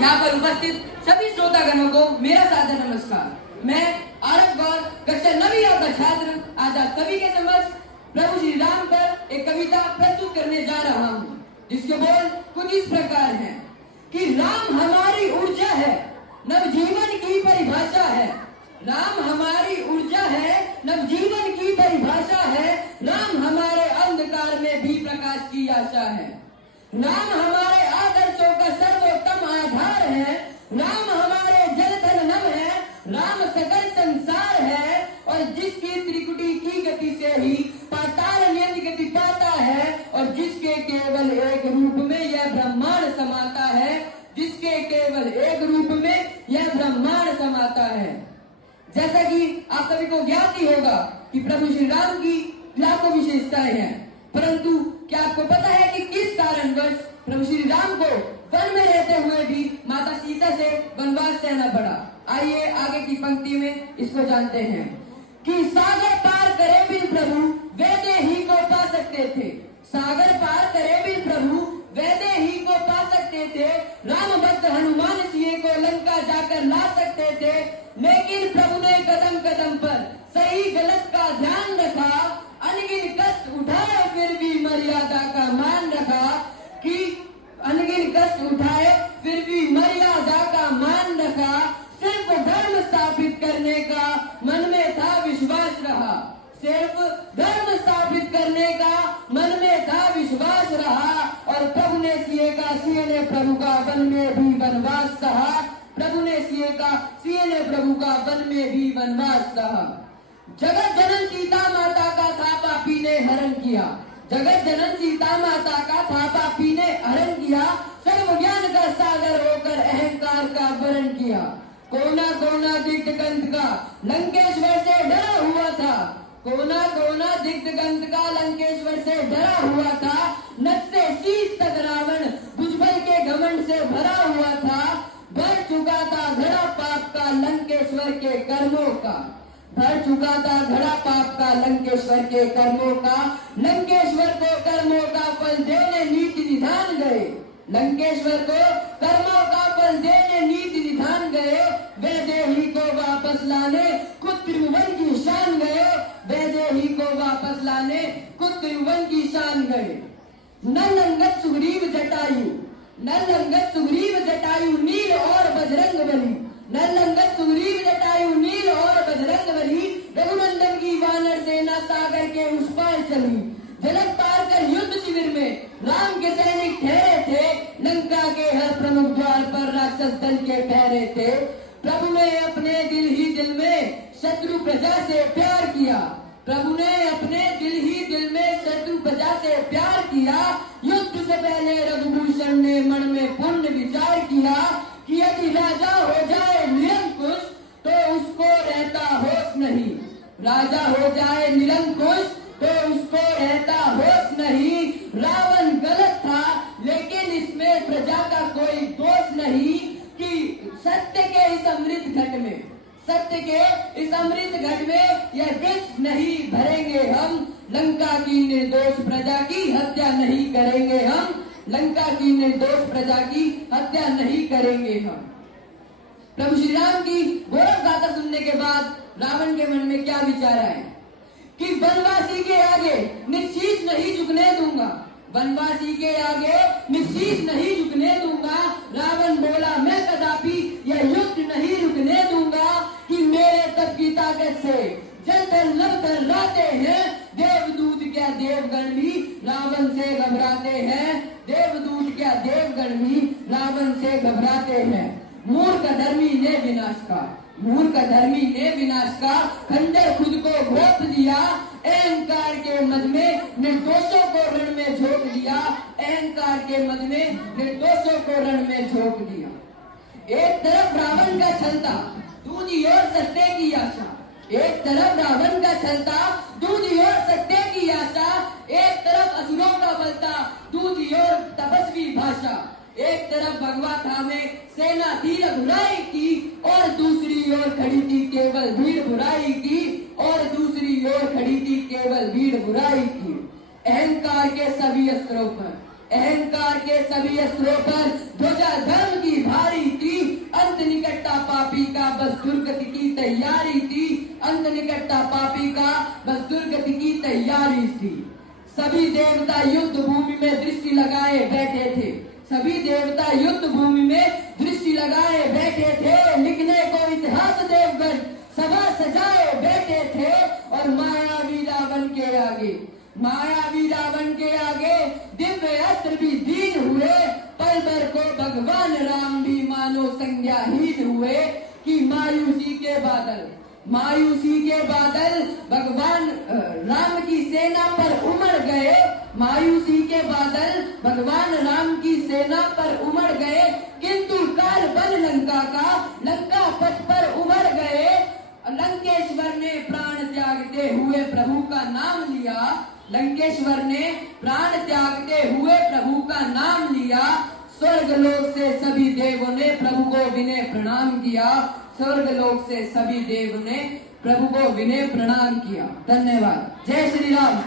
यहाँ पर उपस्थित सभी श्रोतागणों को मेरा सादर नमस्कार। मैं आरक गौर कक्षा 9वीं का छात्र आज आप सभी के समक्ष प्रभु श्री राम पर एक कविता प्रस्तुत करने जा रहा हूँ, जिसके बोल कुछ इस प्रकार हैं कि राम हमारी ऊर्जा है, नवजीवन की परिभाषा है। राम हमारी ऊर्जा है, नवजीवन की परिभाषा है। राम हमारे अंधकार में भी प्रकाश की आशा है। राम हमारे आदर्शों का सर्वोत्तम आधार है। राम हमारे जल थल नभ है। राम सकल संसार है और जिसकी त्रिकुटी की गति से ही पाताल नियत गति पाता है और जिसके केवल एक रूप में यह ब्रह्मांड समाता है। जिसके केवल एक रूप में यह ब्रह्मांड समाता है। जैसा कि आप सभी को ज्ञात ही होगा कि प्रभु श्री राम की लाखों विशेषताएं हैं, परंतु क्या आपको पता है कि किस कारणवश प्रभु श्री राम को वन में रहते हुए भी माता सीता से वनवास सहना पड़ा? आइए आगे की पंक्ति में इसको जानते हैं कि सागर पार करे बिन प्रभु वैदे ही को पा सकते थे। सागर पार करे बिन प्रभु वैदे ही को पा सकते थे। राम भक्त हनुमान सिंह को लंका जाकर ला सकते थे, लेकिन प्रभु ने कदम कदम पर सही गलत का ध्यान रखा। अनगिन कष्ट उठाए फिर भी मर्यादा का मान रखा। कि अनगिन कष्ट उठाए फिर भी मर्यादा का मान रखा। सिर्फ धर्म स्थापित करने का मन में था विश्वास रहा। सिर्फ धर्म स्थापित करने का मन में था विश्वास रहा। और प्रभु ने सिंह ने प्रभु का वन में भी वनवास सहा। प्रभु ने सिंह ने प्रभु का वन में भी वनवास सहा। जगत जनन सीता माता का था पापी ने हरण किया। जगत जनन सीता माता का था पापी ने हरण किया। सर्व ज्ञान का सागर होकर अहंकार का वरण किया। कोना कोना दिग्गंत का लंकेश्वर से डरा हुआ था। कोना कोना दिग्गंत का लंकेश्वर से डरा हुआ था। नच से शीश तक रावण भुजबल के घमंड से भरा हुआ था। भर चुका था घड़ा पाप का लंकेश्वर के कर्मों का। भर चुका था घड़ा पाप का लंकेश्वर के कर्मों का। लंकेश्वर को कर्मों का फल देने नीति निधान गए। लंकेश्वर को कर्मों का फल देने नीति निधान गए। वैदेही को वापस लाने खुद त्रिभुवन की शान गए। वैदेही को वापस लाने खुद त्रिभुवन की शान गए। नल अंगद सुग्रीव जटायु, नल अंगद सुग्रीव जटायु नील और बजरंग बली। नल अंगद सुग्रीव जटायु नील और बजरंग बली। रघुनंदन की वानर सेना सागर के उस पार चली। जलक पार कर युद्ध शिविर में राम के सैनिक ठहरे थे। लंका के हर प्रमुख द्वार पर राक्षस दल के ठहरे थे। प्रभु ने अपने दिल ही दिल में शत्रु प्रजा से प्यार किया। प्रभु ने अपने दिल ही दिल में शत्रु प्रजा से प्यार किया। युद्ध से पहले रघुभूषण ने मन में पूर्ण विचार किया कि यदि राजा हो जाए निरंकुश तो उसको रहता होश नहीं। राजा हो जाए निरंकुश तो उसको रहता होश नहीं। रावण गलत था लेकिन इसमें प्रजा का कोई दोष नहीं। कि सत्य के इस अमृत घट में, सत्य के इस अमृत घट में यह विष नहीं भरेंगे हम। लंका की निर्दोष प्रजा की हत्या नहीं करेंगे हम। लंका की निर्दोष प्रजा की हत्या नहीं करेंगे हम। प्रभु श्री राम की गौरव गाथा सुनने के बाद रावण के मन में क्या विचार आए कि वनवासी के आगे निश्चीज नहीं झुकने दूंगा। वनवासी के आगे निश्चीज नहीं झुकने दूंगा। रावण बोला मैं कदापि यह युद्ध नहीं रुकने दूंगा। कि मेरे तप की ताकत से जल थल नभ थर्राते हैं। देवदूत क्या देवगण भी रावण से घबराते हैं। देवदूत क्या देवगण भी रावण से घबराते हैं। मूर्ख धर्मी ने विनाश का, मूर्ख धर्मी ने विनाश का खंजर खुद को घोंप दिया। अहंकार के मद में निर्दोषों को रण में झोंक दिया। अहंकार के मद में निर्दोषों को रण में झोंक दिया। एक तरफ रावण का छल था, दूसरी ओर सत्य की आशा। एक तरफ रावण का छल था, दूसरी ओर सत्य की आशा। एक तरफ असुरों का बल था, दूसरी ओर तपस्वी भाषा। एक तरफ भगवा था में सेना थी रघुराई की और दूसरी ओर खड़ी थी केवल भीड़ बुराई की। और दूसरी ओर खड़ी थी केवल भीड़ बुराई की। अहंकार के सभी अस्त्रों पर, अहंकार के सभी अस्त्रों पर ध्वजा धर्म की भारी थी। अंत निकटता पापी का बस दुर्गति की तैयारी थी। अंत निकटता पापी का बस दुर्गति की तैयारी थी। सभी देवता युद्ध भूमि में दृष्टि लगाए बैठे थे। सभी देवता युद्ध भूमि में दृष्टि लगाए बैठे थे। लिखने को इतिहास देवगन सभा सजाए बैठे थे। और मायावी रावण के आगे दिव्य अस्त्र भी दीन हुए। पल भर को भगवान राम भी मानो संज्ञाहीन हुए कि मायूसी के बादल भगवान राम की सेना पर उमड़ गए। मायूसी के बादल भगवान राम की सेना पर उमड़ गए, किंतु काल बल लंका का लंका पथ पर उमड़ गए। लंकेश्वर ने प्राण त्यागते हुए प्रभु का नाम लिया। लंकेश्वर ने प्राण त्यागते हुए प्रभु का नाम लिया। स्वर्गलोक से सभी देवों ने प्रभु को विनय प्रणाम किया। स्वर्गलोक से सभी देव ने प्रभु को विनय प्रणाम किया। धन्यवाद। जय श्री राम।